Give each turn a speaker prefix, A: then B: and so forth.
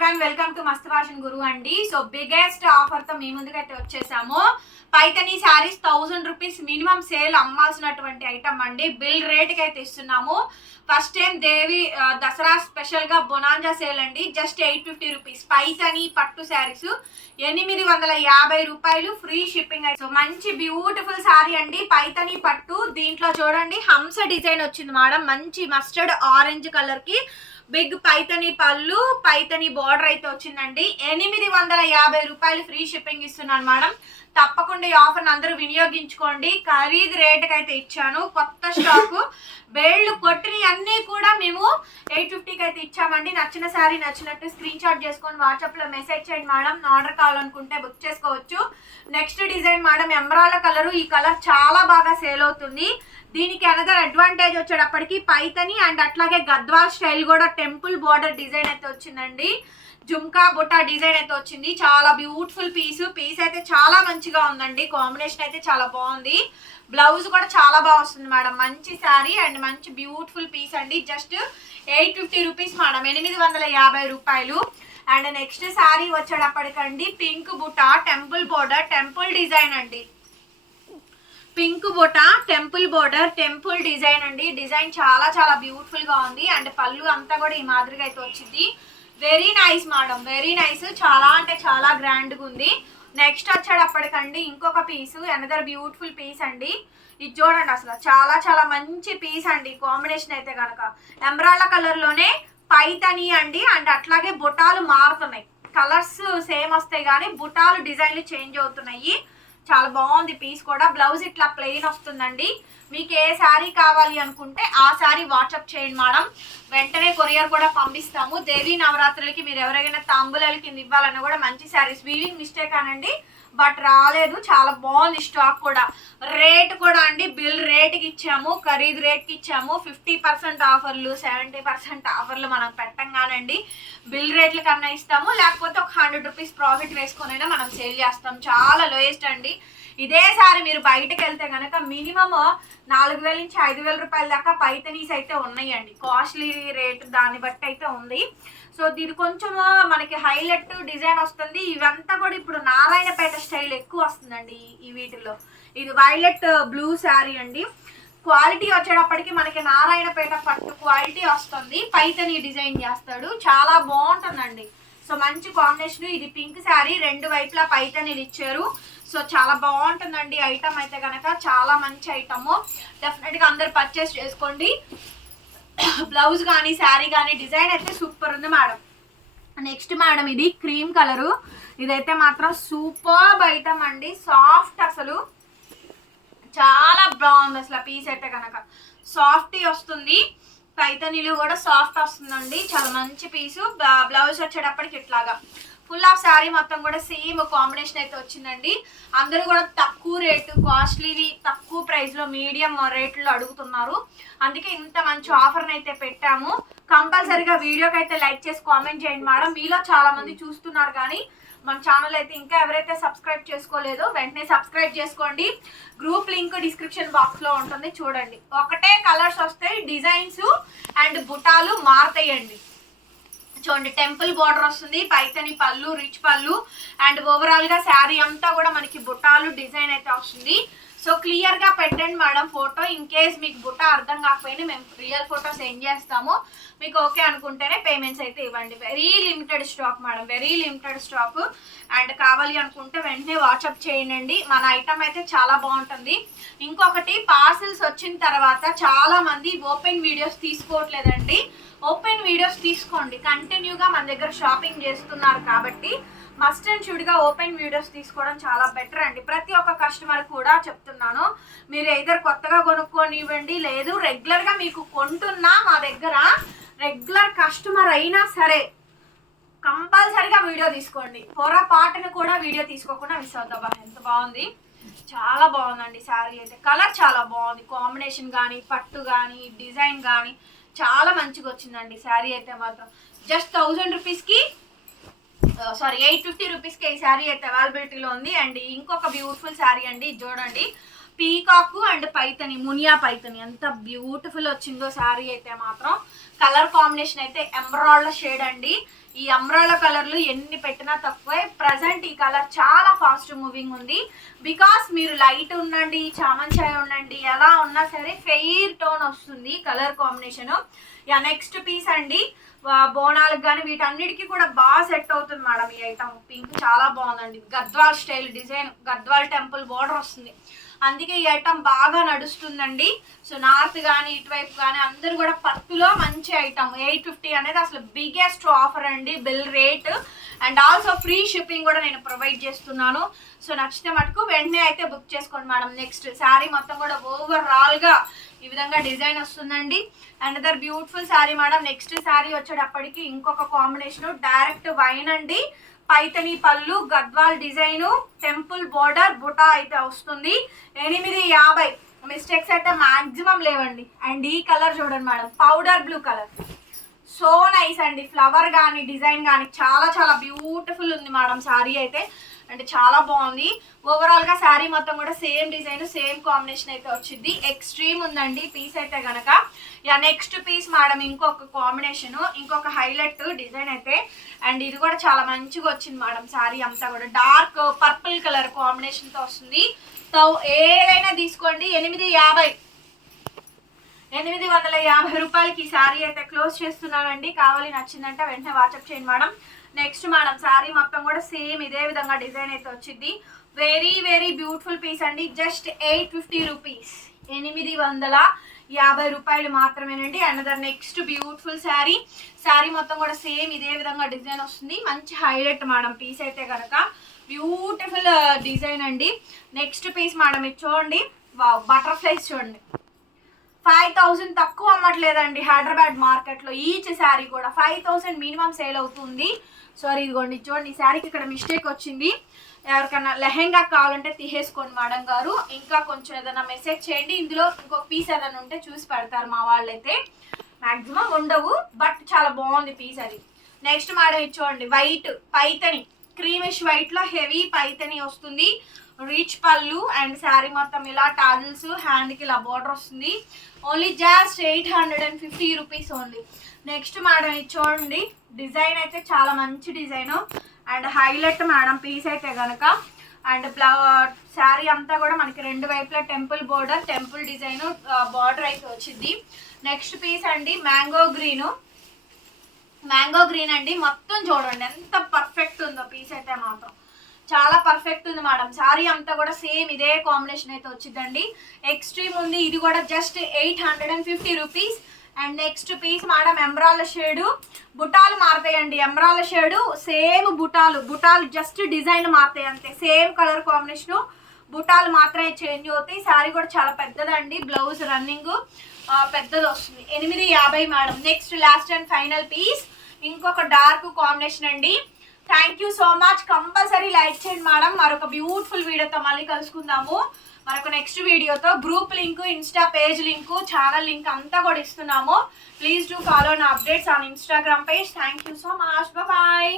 A: Everyone welcome to Mast fashion guru అండి so biggest ఆఫర్తో మీ ముందుకైతే వచ్చేసాము. Paithani saris thousand rupees minimum sale అమ్మాల్సినటువంటి item అండి. బిల్ రేట్కి అయితే ఇస్తున్నాము. ఫస్ట్ టైం దేవి దసరా స్పెషల్గా బొనాంజా సేల్ అండి. Just eight fifty rupees Paithani పట్టు శారీస్ ఎనిమిది వందల యాభై రూపాయలు ఫ్రీ షిప్పింగ్ సో మంచి బ్యూటిఫుల్ శారీ అండి. పైతని పట్టు దీంట్లో చూడండి. హంస డిజైన్ వచ్చింది మేడం. మంచి మస్టర్డ్ ఆరెంజ్ కలర్కి బిగ్ పైతని పళ్ళు పైతని బార్డర్ అయితే వచ్చిందండి. ఎనిమిది వందల యాభై రూపాయలు ఫ్రీ షిప్పింగ్ ఇస్తున్నాను మేడం. తప్పకుండా ఈ ఆఫర్ అందరూ వినియోగించుకోండి. ఖరీదు రేటుకి అయితే ఇచ్చాను. కొత్త స్టాక్ బేళ్ళు కొట్టినవి అన్నీ కూడా మేము ఎయిట్ ఫిఫ్టీకి అయితే ఇచ్చామండి. నచ్చిన శారీ నచ్చినట్టు స్క్రీన్ షాట్ చేసుకొని వాట్సాప్లో మెసేజ్ చేయండి మేడం. ఆర్డర్ కావాలనుకుంటే బుక్ చేసుకోవచ్చు. Next design madam emerald colour ఈ కలర్ చాలా బాగా సేల్ అవుతుంది. దీనికి అనదర్ అడ్వాంటేజ్ వచ్చేటప్పటికి పైతని అండ్ అట్లాగే గద్వాల్ స్టైల్ కూడా టెంపుల్ బార్డర్ డిజైన్ అయితే వచ్చిందండి. జుమ్కా బుట్టా డిజైన్ అయితే వచ్చింది. చాలా బ్యూటిఫుల్ పీస్ పీస్ అయితే చాలా మంచిగా ఉందండి. కాంబినేషన్ అయితే చాలా బాగుంది. బ్లౌజ్ కూడా చాలా బాగా వస్తుంది మేడం. మంచి శారీ అండ్ మంచి బ్యూటిఫుల్ పీస్ అండి. Just eight fifty rupees madam. ఎనిమిది వందల యాభై రూపాయలు. అండ్ నెక్స్ట్ శారీ వచ్చేటప్పటికండి పింక్ బుట్ట టెంపుల్ బోర్డర్ టెంపుల్ డిజైన్ అండి. పింక్ బొట టెంపుల్ బోర్డర్ టెంపుల్ డిజైన్ అండి. డిజైన్ చాలా చాలా బ్యూటిఫుల్గా ఉంది. అండ్ పళ్ళు అంతా కూడా ఈ మాదిరిగా అయితే వచ్చింది. Very nice madam very nice. చాలా అంటే చాలా గ్రాండ్గా ఉంది. నెక్స్ట్ వచ్చేటప్పటికండి ఇంకొక పీస్ అనదర్ బ్యూటిఫుల్ పీస్ అండి. ఇది చూడండి అసలు చాలా చాలా మంచి పీస్ అండి. కాంబినేషన్ అయితే కనుక ఎమరాళ్ళ కలర్లోనే పైతని అండి అండ్ అట్లాగే బుటాలు మారుతున్నాయి. కలర్స్ సేమ్ వస్తాయి కానీ బుటాలు డిజైన్లు చేంజ్ అవుతున్నాయి. చాలా బాగుంది పీస్ కూడా. బ్లౌజ్ ఇట్లా ప్లెయిన్ వస్తుందండి. మీకు ఏ శారీ కావాలి అనుకుంటే ఆ శారీ వాట్సాప్ చేయండి మేడం. వెంటనే కొరియర్ కూడా పంపిస్తాము. దేవీ నవరాత్రులకి మీరు ఎవరైనా తాంబూలాల కింద ఇవ్వాలన్నా కూడా మంచి శారీస్. వీవింగ్ మిస్టేక్ అనండి బట్ రాలేదు. చాలా బాగుంది స్టాక్ కూడా. రేట్ కూడా అండి బిల్ ఇచ్చాము ఖరీదు రేట్కి ఇచ్చాము. ఫిఫ్టీ పర్సెంట్ ఆఫర్లు సెవెంటీ పర్సెంట్ ఆఫర్లు మనం పెట్టంగానండి. బిల్ రేట్ల కన్నా ఇస్తాము. లేకపోతే ఒక హండ్రెడ్ రూపీస్ ప్రాఫిట్ వేసుకొనైనా మనం సేల్ చేస్తాం. చాలా లోయెస్ట్ అండి. ఇదేసారి మీరు బయటకు వెళ్తే కనుక మినిమమ్ నాలుగు వేల నుంచి ఐదు వేల రూపాయల దాకా పైతనీస్ అయితే ఉన్నాయండి. కాస్ట్లీ రేట్ దాన్ని బట్టి అయితే ఉంది. సో దీని కొంచెం మనకి హైలైట్ డిజైన్ వస్తుంది. ఇవంతా కూడా ఇప్పుడు నారాయణపేట స్టైల్ ఎక్కువ వస్తుందండి ఈ వీటిలో. ఇది వైలెట్ బ్లూ శారీ అండి. క్వాలిటీ వచ్చేటప్పటికి మనకి నారాయణపేట పట్టు క్వాలిటీ వస్తుంది. పైతని డిజైన్ చేస్తాడు. చాలా బాగుంటుందండి. సో మంచి కాంబినేషన్. ఇది పింక్ శారీ. రెండు వైపులా పైతనీలు ఇచ్చారు. సో చాలా బాగుంటుందండి ఐటమ్ అయితే కనుక చాలా మంచి ఐటమ్. డెఫినెట్గా అందరు పర్చేస్ చేసుకోండి. బ్లౌజ్ కానీ శారీ కానీ డిజైన్ అయితే సూపర్ ఉంది మేడం. నెక్స్ట్ మేడం ఇది క్రీమ్ కలరు. ఇదైతే మాత్రం సూపర్ ఐటమ్ అండి. సాఫ్ట్ అసలు. చాలా బాగుంది అసలు పీస్ అయితే కనుక సాఫ్ట్ వస్తుంది. పైతనీలు కూడా సాఫ్ట్ వస్తుందండి. చాలా మంచి పీసు బ్లౌజ్ వచ్చేటప్పటికి ఇట్లాగా. ఫుల్ ఆఫ్ శారీ మొత్తం కూడా సేమ్ కాంబినేషన్ అయితే వచ్చిందండి. అందరూ కూడా తక్కువ రేటు కాస్ట్లీవి తక్కువ ప్రైస్లో మీడియం రేట్లో అడుగుతున్నారు. అందుకే ఇంత మంచి ఆఫర్ని అయితే పెట్టాము. కంపల్సరీగా వీడియోకి అయితే లైక్ చేసి కామెంట్ చేయండి మేడం మీలో చాలా మంది చూస్తున్నారు కానీ మన ఛానల్ అయితే ఇంకా ఎవరైతే సబ్స్క్రైబ్ చేసుకోలేదో వెంటనే సబ్స్క్రైబ్ చేసుకోండి. గ్రూప్ లింక్ డిస్క్రిప్షన్ బాక్స్లో ఉంటుంది. చూడండి. ఒకటే కలర్స్ వస్తాయి డిజైన్స్ అండ్ బుటాలు మారుతాయండి. చూడండి టెంపుల్ బార్డర్ వస్తుంది పైతని పళ్ళు రిచ్ పళ్ళు అండ్ ఓవరాల్గా శారీ అంతా కూడా మనకి బుటాలు డిజైన్ అయితే వస్తుంది. సో క్లియర్గా పెట్టండి మేడం ఫోటో ఇన్ కేస్ మీకు బుట్ట అర్థం కాకపోయినా మేము రియల్ ఫోటో సెండ్ చేస్తాము. మీకు ఓకే అనుకుంటేనే పేమెంట్స్ అయితే ఇవ్వండి. Very limited stock madam very limited stock and కావాలి అనుకుంటే వెంటనే వాట్సాప్ చేయండి. మన ఐటమ్ అయితే చాలా బాగుంటుంది. ఇంకొకటి పార్సిల్స్ వచ్చిన తర్వాత చాలా మంది ఓపెన్ వీడియోస్ తీసుకోవట్లేదండి. ఓపెన్ వీడియోస్ తీసుకోండి. కంటిన్యూగా మన దగ్గర షాపింగ్ చేస్తున్నారు కాబట్టి మస్ట్ అండ్ షుడ్గా ఓపెన్ వీడియోస్ తీసుకోవడం చాలా బెటర్ అండి. ప్రతి ఒక్క కస్టమర్ కూడా చెప్తున్నాను మీరు ఏదర్ కొత్తగా కొనుక్కోనివ్వండి లేదు రెగ్యులర్గా మీకు కొంటున్నా మా దగ్గర రెగ్యులర్ కస్టమర్ అయినా సరే కంపల్సరిగా వీడియో తీసుకోండి. పొరపాటును కూడా వీడియో తీసుకోకుండా మిస్ అవుతాబా ఎంత బాగుంది. చాలా బాగుందండి శారీ అయితే. కలర్ చాలా బాగుంది. కాంబినేషన్ కానీ పట్టు కానీ డిజైన్ కానీ చాలా మంచిగా వచ్చిందండి శారీ అయితే మాత్రం. జస్ట్ థౌజండ్ రూపీస్కి సారీ ఎయిట్ ఫిఫ్టీ రూపీస్కి ఈ శారీ అయితే అవైలబిలిటీలో ఉంది. అండ్ ఇంకొక బ్యూటిఫుల్ శారీ అండి ఇది చూడండి. పీకాక్ అండ్ పైతని మునియా పైతని ఎంత బ్యూటిఫుల్ వచ్చిందో శారీ అయితే మాత్రం. కలర్ కాంబినేషన్ అయితే ఎమరాల్డ్ షేడ్ అండి. ఈ అమ్రాల కలర్లు ఎన్ని పెట్టినా తక్కువే. ప్రజెంట్ ఈ కలర్ చాలా ఫాస్ట్ మూవింగ్ ఉంది. బికాస్ మీరు లైట్ ఉండండి చామంచాయ ఉండండి ఎలా ఉన్నా సరే ఫెయిర్ టోన్ వస్తుంది colour combination yeah next piece అండి. బోనాలకు కానీ వీటన్నిటికీ కూడా బాగా సెట్ అవుతుంది మేడం ఈ ఐటమ్ పింక్ చాలా బాగుందండి. Gadwal style design Gadwal temple border వస్తుంది. అందుకే ఈ ఐటమ్ బాగా నడుస్తుందండి. సో నార్త్ కానీ ఇటువైపు కానీ అందరు కూడా పత్తులో మంచి ఐటమ్ ఎయిట్ ఫిఫ్టీ అనేది అసలు బిగ్గెస్ట్ ఆఫర్ అండి. Bill rate and also free shipping కూడా నేను ప్రొవైడ్ చేస్తున్నాను. సో నచ్చిన మటుకు వెంటనే అయితే బుక్ చేసుకోండి మేడం నెక్స్ట్ శారీ మొత్తం కూడా ఓవరాల్గా ఈ విధంగా డిజైన్ వస్తుందండి. And other beautiful sari madam next sari వచ్చేటప్పటికి ఇంకొక కాంబినేషన్ డైరెక్ట్ వైన్ అండి. పైతని పళ్ళు గద్వాల్ డిజైను టెంపుల్ బోర్డర్ బుటా అయితే వస్తుంది. ఎనిమిది యాభై. మిస్టేక్స్ అయితే మాక్సిమం లేవండి. అండ్ ఈ కలర్ చూడండి madam powder blue colour so nice అండి. ఫ్లవర్ కానీ డిజైన్ కానీ చాలా చాలా బ్యూటిఫుల్ ఉంది మేడం శారీ అయితే. అంటే చాలా బాగుంది. ఓవరాల్గా శారీ మొత్తం కూడా సేమ్ డిజైన్ సేమ్ కాంబినేషన్ అయితే వచ్చింది. ఎక్స్ట్రీమ్ ఉందండి. పీస్ అయితే గనక. యా నెక్స్ట్ పీస్ మేడం ఇంకొక కాంబినేషన్ ఇంకొక హైలైట్ డిజైన్ అయితే. అండ్ ఇది కూడా చాలా మంచిగా వచ్చింది మేడం శారీ అంతా కూడా. డార్క్ పర్పుల్ కలర్ కాంబినేషన్తో వస్తుంది. సో ఏదైనా తీసుకోండి. ఎనిమిది యాభై. ఎనిమిది వందల యాభై రూపాయలకి ఈ శారీ అయితే క్లోజ్ చేస్తున్నానండి. కావాలి నచ్చిందంటే వెంటనే వాట్సాప్ చేయండి మేడం. నెక్స్ట్ మేడం శారీ మొత్తం కూడా సేమ్ ఇదే విధంగా డిజైన్ అయితే వచ్చింది. వెరీ వెరీ బ్యూటిఫుల్ పీస్ అండి. జస్ట్ ఎయిట్ ఫిఫ్టీ రూపీస్ ఎనిమిది వందల యాభై రూపాయలు మాత్రమేనండి. Another next beautiful sari. Sari మొత్తం కూడా సేమ్ ఇదే విధంగా డిజైన్ వస్తుంది. మంచి హైలైట్ మేడం పీస్ అయితే కనుక బ్యూటిఫుల్ డిజైన్ అండి. నెక్స్ట్ పీస్ మేడం ఇది చూడండి. బటర్ఫ్లైస్ చూడండి. ఫైవ్ థౌసండ్ తక్కువ అమ్మట్లేదండి హైదరాబాద్ మార్కెట్లో. ఈచ్ శారీ కూడా ఫైవ్ థౌసండ్ మినిమం సేల్ అవుతుంది. సారీ ఇదిగోండి చూడండి ఈ శారీకి ఇక్కడ మిస్టేక్ వచ్చింది. ఎవరికైనా లెహెంగా కావాలంటే తీసేసుకోండి మేడం గారు. ఇంకా కొంచెం ఏదైనా మెసేజ్ చేయండి. ఇందులో ఇంకో పీస్ ఏదైనా ఉంటే చూసి పెడతారు మా వాళ్ళైతే. మ్యాక్సిమం ఉండవు బట్ చాలా బాగుంది పీస్ అది. నెక్స్ట్ మేడం ఇది చూడండి వైట్ పైతని. క్రీమిష్ వైట్లో హెవీ పైతని వస్తుంది. రీచ్ పళ్ళు అండ్ శారీ మొత్తం ఇలా టాజిల్స్ హ్యాండ్కి ఇలా బోర్డర్ వస్తుంది. Only just eight hundred and fifty rupees only next madam ఇది చూడండి. డిజైన్ అయితే చాలా మంచి design and highlight madam piece అయితే కనుక అండ్ బ్లౌ శారీ అంతా కూడా మనకి రెండు వైపులా temple border temple design border అయితే వచ్చింది. నెక్స్ట్ పీస్ అండి మ్యాంగో గ్రీను మ్యాంగో గ్రీన్ అండి మొత్తం చూడండి. ఎంత పర్ఫెక్ట్ ఉందో పీస్ అయితే మాత్రం. చాలా పర్ఫెక్ట్ ఉంది మేడం సారీ అంతా కూడా సేమ్ ఇదే కాంబినేషన్ అయితే వచ్చిందండి. ఎక్స్ట్రీమ్ ఉంది. ఇది కూడా just eight hundred and fifty rupees and next piece madam ఎంబ్రాల shade బుటాలు మారుతాయండి. ఎంబ్రాల షేడు సేమ్ బుటాలు. బుటాలు జస్ట్ డిజైన్ మారుతాయి అంతే. సేమ్ కలర్ కాంబినేషన్ బుటాలు మాత్రమే చేంజ్ అవుతాయి. శారీ కూడా చాలా పెద్దదండి. బ్లౌజ్ రన్నింగ్ పెద్దది వస్తుంది. ఎనిమిది యాభై madam next last and final piece ఇంకొక డార్క్ కాంబినేషన్ అండి. Thank you so much compulsory like చేయండి మేడం మరొక బ్యూటిఫుల్ వీడియోతో మళ్ళీ కలుసుకుందాము. మరొక నెక్స్ట్ వీడియోతో group link insta page link channel link అంతా కూడా ఇస్తున్నాము. ప్లీజ్ డూ ఫాలో నా updates on Instagram page thank you so much bye